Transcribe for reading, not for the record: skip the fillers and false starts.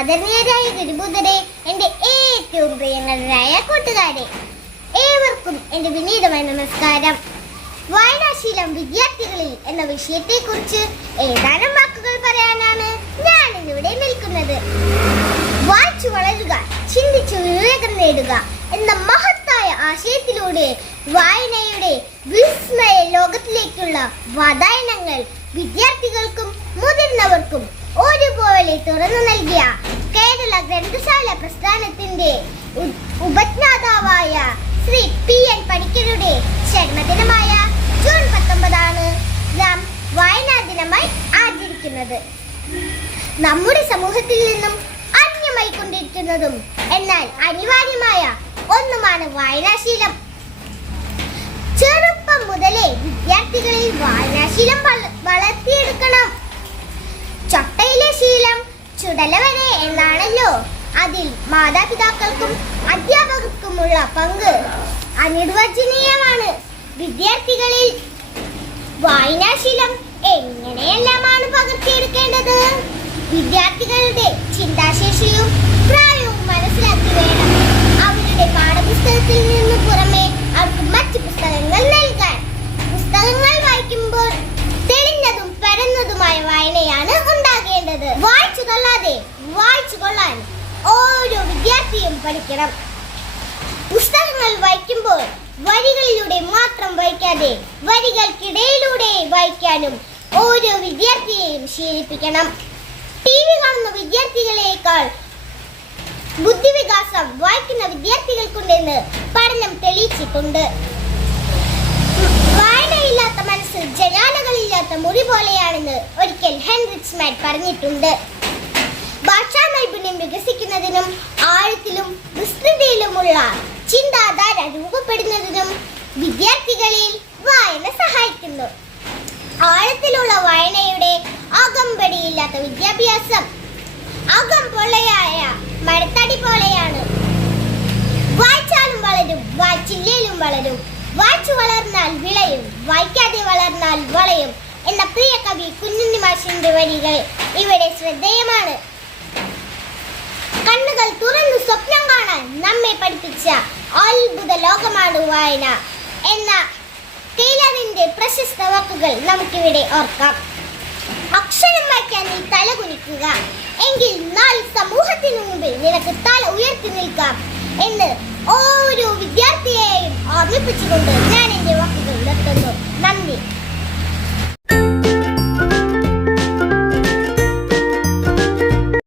ആദരണീയരായ ഗുരുബുദ്ധരെ, എൻ്റെ ഏറ്റവും പ്രിയങ്കരായ കൂട്ടുകാരെ, ഏവർക്കും എൻ്റെ വിനീതമായ നമസ്കാരം. വായനാശീലം വിദ്യാർത്ഥികളിൽ എന്ന വിഷയത്തെക്കുറിച്ച് ഏതാനും വാക്കുകൾ പറയാനാണ് ഞാൻ ഇന്നിവിടെ നിൽക്കുന്നത്. വായിച്ചു വളരുക, ചിന്തിച്ചു വിവേകം നേടുക എന്ന മഹത്തായ ആശയത്തിലൂടെ വായനയുടെ വിസ്മയ ലോകത്തിലേക്കുള്ള വാതായനങ്ങൾ വിദ്യാർത്ഥികൾക്കും മുതിർന്നവർക്കും ഒരുപോലെ തുറന്നു നൽകിയ കേരള ഗ്രന്ഥശാല പ്രസ്ഥാനത്തിന്റെ ഉപജ്ഞാതാവായ ശ്രീ പി.എൻ. പണിക്കരുടെ ജന്മദിനമായ ജൂൺ 19 നാം വായനാ ദിനമായി ആചരിക്കുന്നത്. നമ്മുടെ സമൂഹത്തിൽ നിന്നും അന്യമായി കൊണ്ടിരിക്കുന്നതും എന്നാൽ അനിവാര്യമായ ഒന്നുമാണ് വായനാശീലം. ചെറുപ്പം മുതലേ വിദ്യാർത്ഥികളിൽ വായനാശീലം വളർത്തിയെടുക്കണം. ചൊട്ടയിലെ ശീലം ചുടല വരെ എന്നാണല്ലോ. അതിൽ മാതാപിതാക്കൾക്കും അധ്യാപകർക്കുമുള്ള പങ്ക് അനിർവചനീയമാണ്. വിദ്യാർത്ഥികളിൽ വായനാശീലം എങ്ങനെയെല്ലാമാണ് പകർത്തിയെടുക്കേണ്ടത്? വിദ്യാർത്ഥികളുടെ ചിന്താശേഷിയും പ്രായവും മനസ്സിലാക്കി വേണം അവരുടെ പാഠപുസ്തകത്തിൽ നിന്ന് പുറമെ അവർക്ക് മറ്റ് പുസ്തകങ്ങൾ നൽകാൻ. പുസ്തകങ്ങൾ വായിക്കുമ്പോൾ തെളിഞ്ഞതും പരന്നതുമായ വായനയാണ് ഉണ്ടാകേണ്ടത്. വായിച്ചു കൊള്ളാതെ വായിച്ചു കൊള്ളാൻ ഓരോ വിദ്യാർത്ഥിയും പഠിക്കണം. പുസ്തകങ്ങൾ വായിക്കുമ്പോൾ വരികളിലൂടെ മാത്രം വായിക്കാതെ വരികൾക്കിടയിലൂടെ വായിക്കാനും ഓരോ വിദ്യാർത്ഥിയെയും ശീലിപ്പിക്കണം. TV കാണുന്ന വിദ്യാർത്ഥികളെക്കാൾ ബുദ്ധിവികാസം വായിക്കുന്ന വിദ്യാർത്ഥികൾക്കുണ്ടെന്ന് പഠനം തെളിയിച്ചിട്ടുണ്ട്. വായനയില്ലാത്ത മനസ്സ് ജനാലകളില്ലാത്ത മുറി പോലെയാണെന്ന് ഒരിക്കൽ ഹെൻറിച്ച് മാറ്റ് പറഞ്ഞിട്ടുണ്ട്. ഭാഷാ നൈപുണ്യം വികസിക്കുന്നതിനും ആഴത്തിലും വിസ്തൃതിയിലുമുള്ള ചിന്താധാര രൂപപ്പെടുന്നതിനും വിദ്യാർത്ഥികളിൽ വായന സഹായിക്കുന്നു. ആഴത്തിലുള്ള വായനയുടെ അകമ്പടിയില്ലാത്ത വിദ്യാഭ്യാസം അകം പൊള്ളയായ മരത്തടി പോലെയാണ്. വായിച്ചാലും വളരും, വായിച്ചില്ലേലും വളരും. വായിച്ചു വളർന്നാൽ വിളയും, വായിക്കാതെ വളർന്നാൽ വളയും എന്ന പ്രിയ കവി കുഞ്ഞുണ്ണി മാഷിന്റെ വരികൾ ഇവിടെ ശ്രദ്ധേയമാണ്. കണ്ണുകൾ തുറന്നു സ്വപ്നം കാണാൻ നമ്മെ പഠിപ്പിച്ച അത്ഭുത ലോകമാണ് വായന എന്ന ടൈലറിന്റെ പ്രശസ്ത വാക്കുകൾ നമുക്കിവിടെ ഓർക്കാം. അക്ഷരം വായിക്കാൻ നീ തല കുനിക്കുക, എങ്കിൽ നാളെ സമൂഹത്തിനു മുമ്പിൽ നിനക്ക് തല ഉയർത്തി നിൽക്കാം എന്ന് ഓരോ വിദ്യാർത്ഥിയെയും ഓർമ്മിപ്പിച്ചുകൊണ്ട് ഞാൻ എന്റെ വാക്കുകൾ നിർത്തുന്നു. നന്ദി.